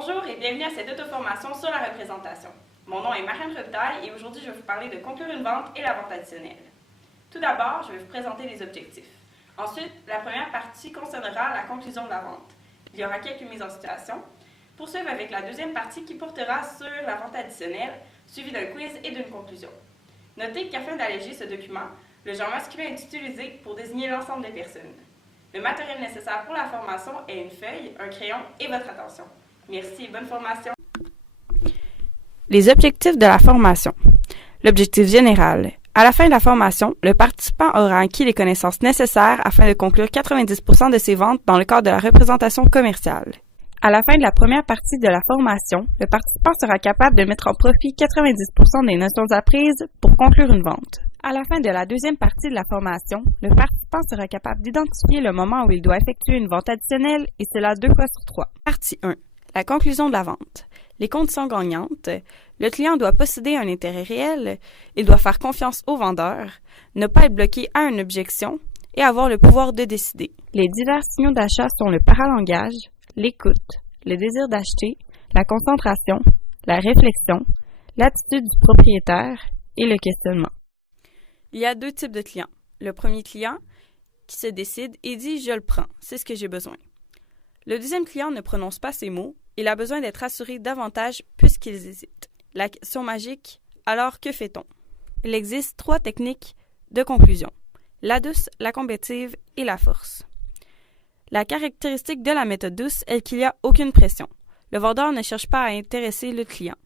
Bonjour et bienvenue à cette auto-formation sur la représentation. Mon nom est Marianne Robitaille et aujourd'hui je vais vous parler de conclure une vente et la vente additionnelle. Tout d'abord, je vais vous présenter les objectifs. Ensuite, la première partie concernera la conclusion de la vente. Il y aura quelques mises en situation. Poursuivre avec la deuxième partie qui portera sur la vente additionnelle, suivie d'un quiz et d'une conclusion. Notez qu'afin d'alléger ce document, le genre masculin est utilisé pour désigner l'ensemble des personnes. Le matériel nécessaire pour la formation est une feuille, un crayon et votre attention. Merci et bonne formation. Les objectifs de la formation. L'objectif général. À la fin de la formation, le participant aura acquis les connaissances nécessaires afin de conclure 90% de ses ventes dans le cadre de la représentation commerciale. À la fin de la première partie de la formation, le participant sera capable de mettre en profit 90% des notions apprises pour conclure une vente. À la fin de la deuxième partie de la formation, le participant sera capable d'identifier le moment où il doit effectuer une vente additionnelle et cela 2 fois sur 3. Partie 1. La conclusion de la vente. Les conditions gagnantes. Le client doit posséder un intérêt réel, il doit faire confiance au vendeur, ne pas être bloqué à une objection et avoir le pouvoir de décider. Les divers signaux d'achat sont le paralangage, l'écoute, le désir d'acheter, la concentration, la réflexion, l'attitude du propriétaire et le questionnement. Il y a 2 types de clients. Le premier client qui se décide et dit « je le prends, c'est ce que j'ai besoin ». Le deuxième client ne prononce pas ces mots, il a besoin d'être assuré davantage puisqu'il hésite. La question magique, alors que fait-on? Il existe 3 techniques de conclusion, la douce, la combative et la force. La caractéristique de la méthode douce est qu'il n'y a aucune pression. Le vendeur ne cherche pas à intéresser le client.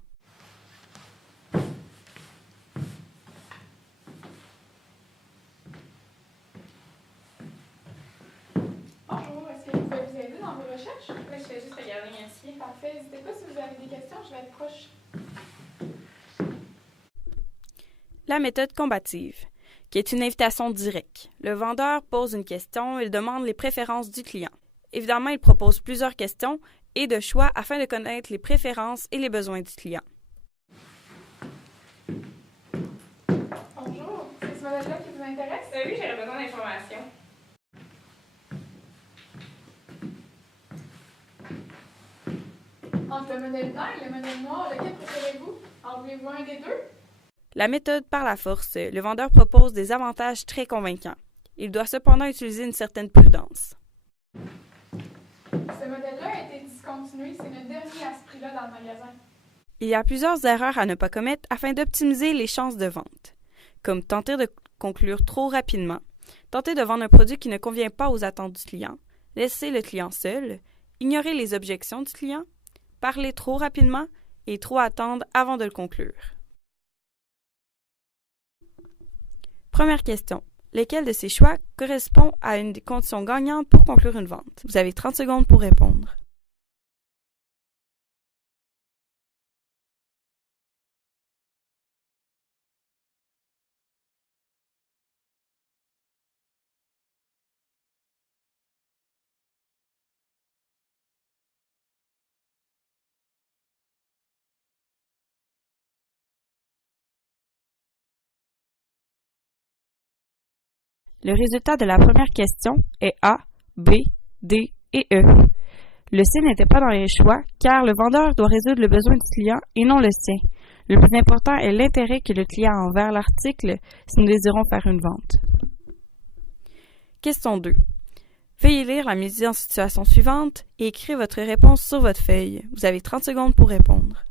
Bonjour, est-ce que vous pouvez vous aider dans vos recherches? Oui, je vais juste regarder ici. Parfait, n'hésitez pas si vous avez des questions, je vais être proche. La méthode combative, qui est une invitation directe. Le vendeur pose une question, il demande les préférences du client. Évidemment, il propose plusieurs questions et de choix afin de connaître les préférences et les besoins du client. Bonjour, c'est ce modèle-là qui vous intéresse? Oui, j'aurais besoin d'informations. Entre le modèle blanc et le modèle noir, lequel préférez-vous? En voulez-vous un des deux? La méthode par la force, le vendeur propose des avantages très convaincants. Il doit cependant utiliser une certaine prudence. Ce modèle-là a été discontinué, c'est le dernier à ce prix-là dans le magasin. Il y a plusieurs erreurs à ne pas commettre afin d'optimiser les chances de vente, comme tenter de conclure trop rapidement, tenter de vendre un produit qui ne convient pas aux attentes du client, laisser le client seul, ignorer les objections du client, parler trop rapidement et trop attendre avant de le conclure. Première question. Lesquels de ces choix correspond à une des conditions gagnantes pour conclure une vente? Vous avez 30 secondes pour répondre. Le résultat de la première question est A, B, D et E. Le C n'était pas dans les choix car le vendeur doit résoudre le besoin du client et non le sien. Le plus important est l'intérêt que le client a envers l'article si nous désirons faire une vente. Question 2. Veuillez lire la mise en situation suivante et écrire votre réponse sur votre feuille. Vous avez 30 secondes pour répondre.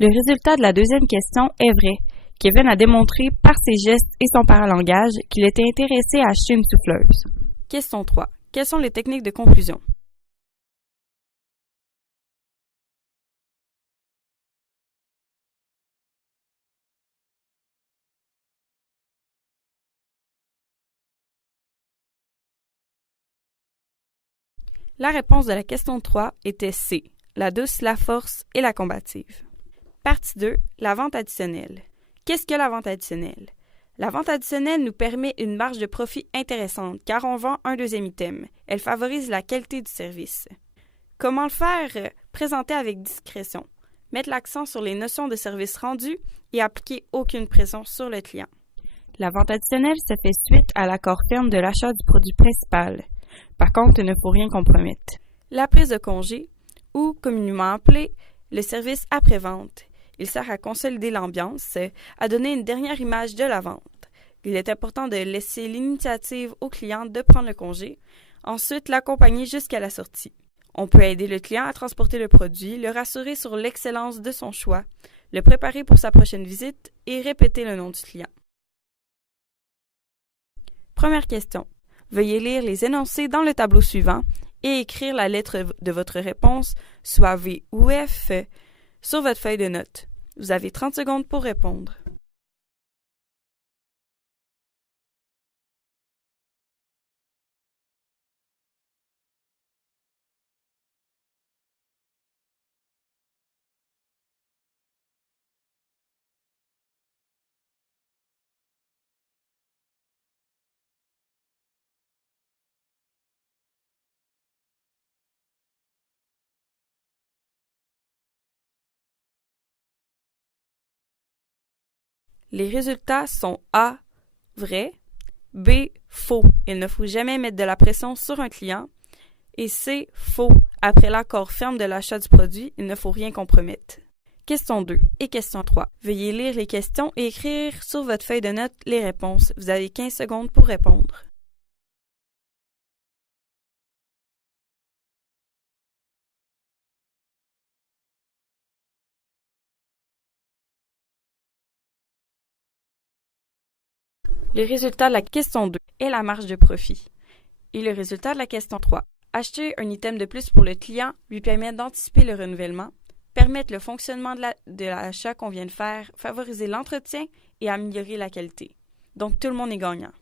Le résultat de la deuxième question est vrai. Kevin a démontré par ses gestes et son paralangage qu'il était intéressé à acheter une souffleuse. Question 3. Quelles sont les techniques de conclusion? La réponse de la question 3 était C. La douce, la force et la combative. Partie 2. La vente additionnelle. Qu'est-ce que la vente additionnelle? La vente additionnelle nous permet une marge de profit intéressante car on vend un deuxième item. Elle favorise la qualité du service. Comment le faire? Présenter avec discrétion. Mettre l'accent sur les notions de service rendu et appliquer aucune pression sur le client. La vente additionnelle se fait suite à l'accord ferme de l'achat du produit principal. Par contre, il ne faut rien compromettre. La prise de congé, ou communément appelé le service après-vente. Il sert à consolider l'ambiance, à donner une dernière image de la vente. Il est important de laisser l'initiative au client de prendre le congé, ensuite l'accompagner jusqu'à la sortie. On peut aider le client à transporter le produit, le rassurer sur l'excellence de son choix, le préparer pour sa prochaine visite et répéter le nom du client. Première question. Veuillez lire les énoncés dans le tableau suivant et écrire la lettre de votre réponse, soit V ou F, sur votre feuille de notes. Vous avez 30 secondes pour répondre. Les résultats sont A, vrai, B, faux. Il ne faut jamais mettre de la pression sur un client. Et C, faux. Après l'accord ferme de l'achat du produit, il ne faut rien compromettre. Question 2 et question 3. Veuillez lire les questions et écrire sur votre feuille de notes les réponses. Vous avez 15 secondes pour répondre. Le résultat de la question 2 est la marge de profit. Et le résultat de la question 3. Acheter un item de plus pour le client lui permet d'anticiper le renouvellement, permettre le fonctionnement de l'achat qu'on vient de faire, favoriser l'entretien et améliorer la qualité. Donc, tout le monde est gagnant.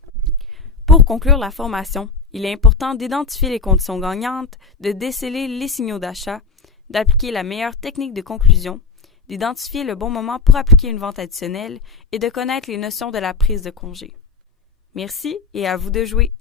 Pour conclure la formation, il est important d'identifier les conditions gagnantes, de déceler les signaux d'achat, d'appliquer la meilleure technique de conclusion, d'identifier le bon moment pour appliquer une vente additionnelle et de connaître les notions de la prise de congé. Merci et à vous de jouer.